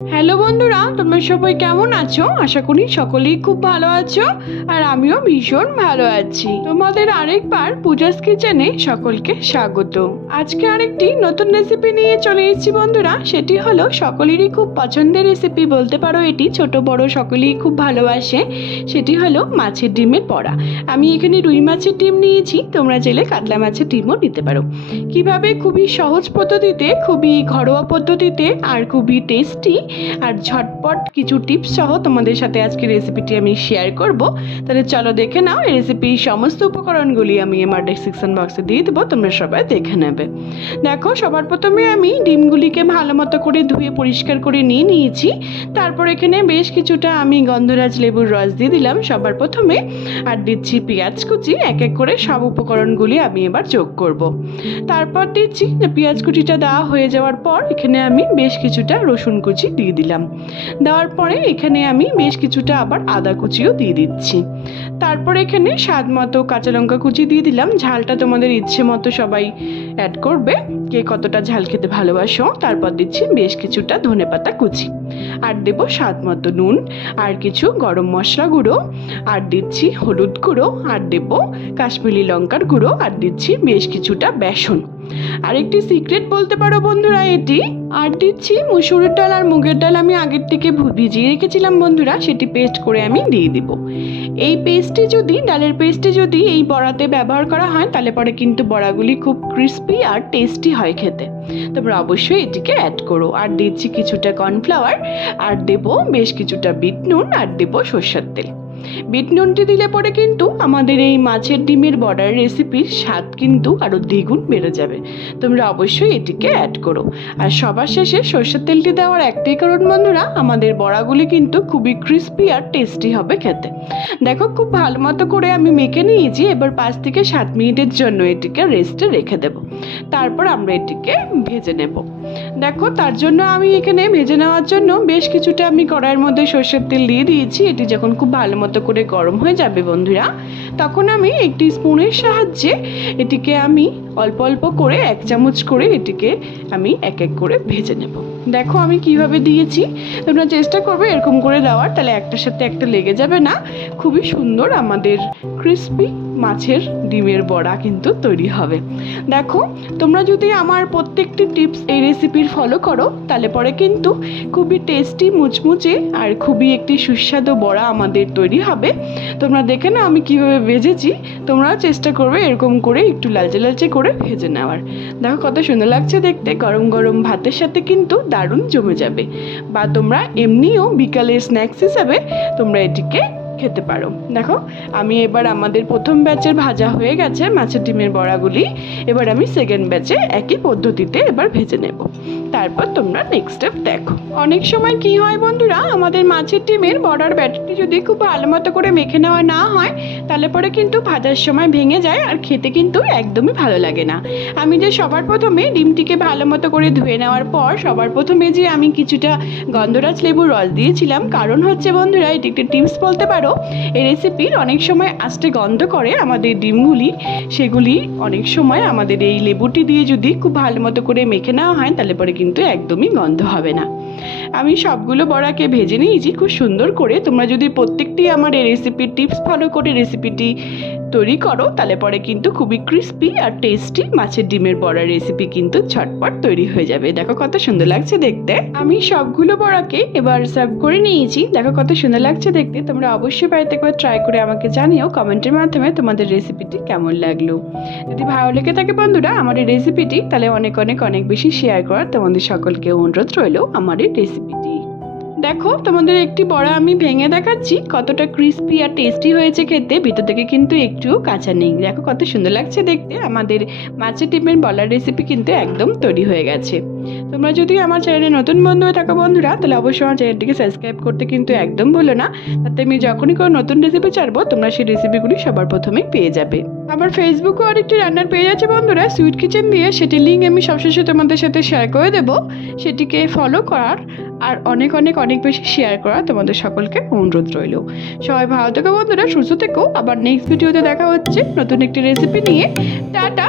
Hello বন্ধুরা, তোমরা সবাই কেমন আছো? আশা করি সকলেই খুব ভালো আছো আর আমিও ভীষণ ভালো আছি। তোমাদের আরেকবার পূজাস কিচেনে সকলকে স্বাগত। আজকে আরেকটি নতুন রেসিপি নিয়ে চলে এসেছি বন্ধুরা। সেটি হলো সকলেরই খুব পছন্দের রেসিপি বলতে পারো, এটি ছোট বড় সকলেই খুব ভালোবাসে। সেটি হলো মাছের ডিমের বড়া। আমি এখানে রুই মাছের ডিম নিয়েছি, তোমরা চাইলে কাতলা মাছের ডিমও নিতে পারো। কিভাবে খুবই সহজ পদ্ধতিতে, খুবই ঘরোয়া পদ্ধতিতে আর খুবই টেস্টি আর ঝটপট কিছু টিপস সহ তোমাদের সাথে আজকে রেসিপিটি আমি শেয়ার করব। তাহলে চলো দেখে নাও। এই রেসিপির সমস্ত উপকরণগুলি আমি আমার ডেসক্রিপশন বক্সে দিয়ে দেবো, তোমরা সবাই দেখে নেবে। দেখো, সবার প্রথমে আমি ডিমগুলিকে ভালো মতো করে ধুয়ে পরিষ্কার করে নিয়ে নিয়েছি। তারপর এখানে বেশ কিছুটা আমি গন্ধরাজ লেবুর রস দিয়ে দিলাম সবার প্রথমে, আর দিচ্ছি পেঁয়াজ কুচি। এক এক করে সব উপকরণগুলি আমি এবার যোগ করব। তারপর দিচ্ছি যে পেঁয়াজ কুচিটা দেওয়া হয়ে যাওয়ার পর এখানে আমি বেশ কিছুটা রসুন কুচি দিয়ে দিলাম। দেওয়ার পরে এখানে আমি বেশ কিছুটা আবার আদা কুচিও দিয়ে দিচ্ছি। তারপর এখানে স্বাদ মতো কাঁচা লঙ্কা কুচি দিয়ে দিলাম। ঝালটা তোমাদের ইচ্ছে মতো সবাই অ্যাড করবে, কে কতটা ঝাল খেতে ভালোবাসো। তারপর দিচ্ছি বেশ কিছুটা ধনেপাতা কুচি, আর দেবো স্বাদ মতো নুন, আর কিছু গরম মশলা গুঁড়ো, আর দিচ্ছি হলুদ গুঁড়ো, আর দেবো কাশ্মীরি লঙ্কার গুঁড়ো, আর দিচ্ছি বেশ কিছুটা বেসন। আর একটি সিক্রেট বলতে পারো বন্ধুরা এটি। আর দিচ্ছি মুসুরির ডাল আর মুগের ডাল, আমি আগের থেকে ভিজিয়ে রেখেছিলাম বন্ধুরা, সেটি পেস্ট করে আমি দিয়ে দিব। এই পেস্টটি যদি, ডালের পেস্টটি যদি এই বড়াতে ব্যবহার করা হয় তাহলে পরে কিন্তু বড়াগুলি খুব ক্রিস্পি আর টেস্টি হয় খেতে। তোমরা অবশ্যই এটিকে অ্যাড করো। আর দিচ্ছি কিছুটা কর্নফ্লাওয়ার, আর দেবো বেশ কিছুটা বিট নুন, আর দেবো সরষের তেল। বিট নুনটি দিলে পরে কিন্তু আমাদের এই মাছের ডিমের বড়ার রেসিপির স্বাদ কিন্তু আরও দ্বিগুণ বেড়ে যাবে। তোমরা অবশ্যই এটিকে অ্যাড করো। আর সবার শেষে সরষের তেলটি দেওয়ার একটাই কারণ বন্ধুরা, আমাদের বড়াগুলি কিন্তু খুবই ক্রিস্পি আর টেস্টি হবে খেতে। দেখো, খুব ভালো মতো করে আমি মেখে নিয়েছি। এবার 5 থেকে 7 মিনিটের জন্য এটিকে রেস্টে রেখে দেব। তারপর আমরা এটিকে ভেজে নেব। দেখো, তার জন্য আমি এখানে ভেজে নেওয়ার জন্য বেশ কিছুটা আমি কড়াইয়ের মধ্যে সরষের তেল দিয়ে দিয়েছি। এটি যখন খুব ভালো মতো করে গরম হয়ে যাবে বন্ধুরা, তখন আমি একটি স্পুনের সাহায্যে এটিকে আমি অল্প অল্প করে 1 চামচ করে এটিকে আমি এক এক করে ভেজে নেব। দেখো আমি কিভাবে দিয়েছি, তোমরা চেষ্টা করবে এরকম করে দেওয়ার, তাহলে একটার সাথে একটা লেগে যাবে না। খুবই সুন্দর আমাদের ক্রিস্পি মাছের ডিমের বড়া কিন্তু তৈরি হবে। দেখো, তোমরা যদি আমার প্রত্যেকটি টিপস এই রেসিপির ফলো করো তাহলে পরে কিন্তু খুবই টেস্টি, মুচমুচে আর খুবই একটি সুস্বাদু বড়া আমাদের তৈরি হবে। তোমরা দেখে না আমি কিভাবে ভেজেছি, তোমরাও চেষ্টা করবে এরকম করে একটু লালচে লালচে করে ভেজে নেওয়ার। দেখো কত সুন্দর লাগছে দেখতে, গরম গরম ভাতের সাথে কিন্তু দারুণ জমে যাবে। বা তোমরা এমনিও বিকালে স্ন্যাক্স হিসাবে তোমরা এটিকে খেতে পারো। দেখো, আমি এবার আমাদের প্রথম ব্যাচের ভাজা হয়ে গেছে মাছের ডিমের বড়াগুলি। এবার আমি সেকেন্ড ব্যাচে একই পদ্ধতিতে এবার ভেজে নেব। তারপর তোমরা নেক্সট স্টেপ দেখো। অনেক সময় কি হয় বন্ধুরা, আমাদের মাছের ডিমের বড়ার ব্যাটারটি যদি খুব ভালো মতো করে মেখে নেওয়া না হয় তাহলে পরে কিন্তু ভাজার সময় ভেঙে যায় আর খেতে কিন্তু একদমই ভালো লাগে না। আমি যে সবার প্রথমে ডিমটিকে ভালো মতো করে ধুয়ে নেওয়ার পর সবার প্রথমে যে আমি কিছুটা গন্ধরাজ লেবুর রস দিয়েছিলাম, কারণ হচ্ছে বন্ধুরা এটি একটি টিপস বলতে পারো। এই রেসিপির অনেক সময় আস্তে গন্ধ করে আমাদের ডিমগুলি, সেগুলি অনেক সময় আমাদের এই লেবুটি দিয়ে যদি খুব ভালো মতো করে মেখে নেওয়া হয় তাহলে পরে কিন্তু একদমই গন্ধ হবে না। আমি সবগুলো বড়াকে ভেজে নিয়েছি খুব সুন্দর করে। তোমরা যদি প্রত্যেকটি আমার এই রেসিপির টিপস ফলো করে রেসিপিটি তৈরি করো তাহলে পরে কিন্তু খুবই ক্রিস্পি আর টেস্টি মাছের ডিমের বড়ার রেসিপি কিন্তু ঝটপট তৈরি হয়ে যাবে। দেখো কত সুন্দর লাগছে দেখতে। আমি সবগুলো বড়াকে এবার সার্ভ করে নিয়েছি। দেখো কত সুন্দর লাগছে দেখতে। তোমরা অবশ্যই বাড়িতে একবার ট্রাই করে আমাকে জানিও কমেন্টের মাধ্যমে তোমাদের রেসিপিটি কেমন লাগলো। যদি ভালো লেগে থাকে বন্ধুরা আমার এই রেসিপিটি, তাহলে অনেক অনেক অনেক বেশি শেয়ার করার তোমাদের সকলকে অনুরোধ রইল আমার এই রেসিপিটি। দেখো, তোমাদের একটি বড়া আমি ভেঙে দেখাচ্ছি কতটা ক্রিস্পি আর টেস্টি হয়েছে খেতে, ভিতর থেকে কিন্তু একটুও কাঁচা নেই। দেখো কত সুন্দর লাগছে দেখতে। আমাদের মাছের ডিমের বড়ার রেসিপি কিন্তু একদম তৈরি হয়ে গেছে। তোমরা যদি আমার চ্যানেলে নতুন বন্ধু হয়ে থাকো বন্ধুরা, তাহলে অবশ্যই আমার চ্যানেলটিকে সাবস্ক্রাইব করতে কিন্তু একদম ভুলো না, তাতে আমি যখনই কোনো নতুন রেসিপি ছাড়বো তোমরা সেই রেসিপিগুলি সবার প্রথমেই পেয়ে যাবে। আমার ফেসবুকে আরেকটি রান্নার পেজ আছে বন্ধুরা, সুইট কিচেন দিয়ে, সেটির লিঙ্ক আমি সবশেষে তোমাদের সাথে শেয়ার করে দেবো। সেটিকে ফলো করার আর অনেক অনেক অনেক বেশি শেয়ার করা তোমাদের সকলকে অনুরোধ রইল। সবাই ভালো থেকো বন্ধুরা, সুস্থ থেকো। আবার নেক্সট ভিডিওতে দেখা হচ্ছে নতুন একটি রেসিপি নিয়ে। টাটা।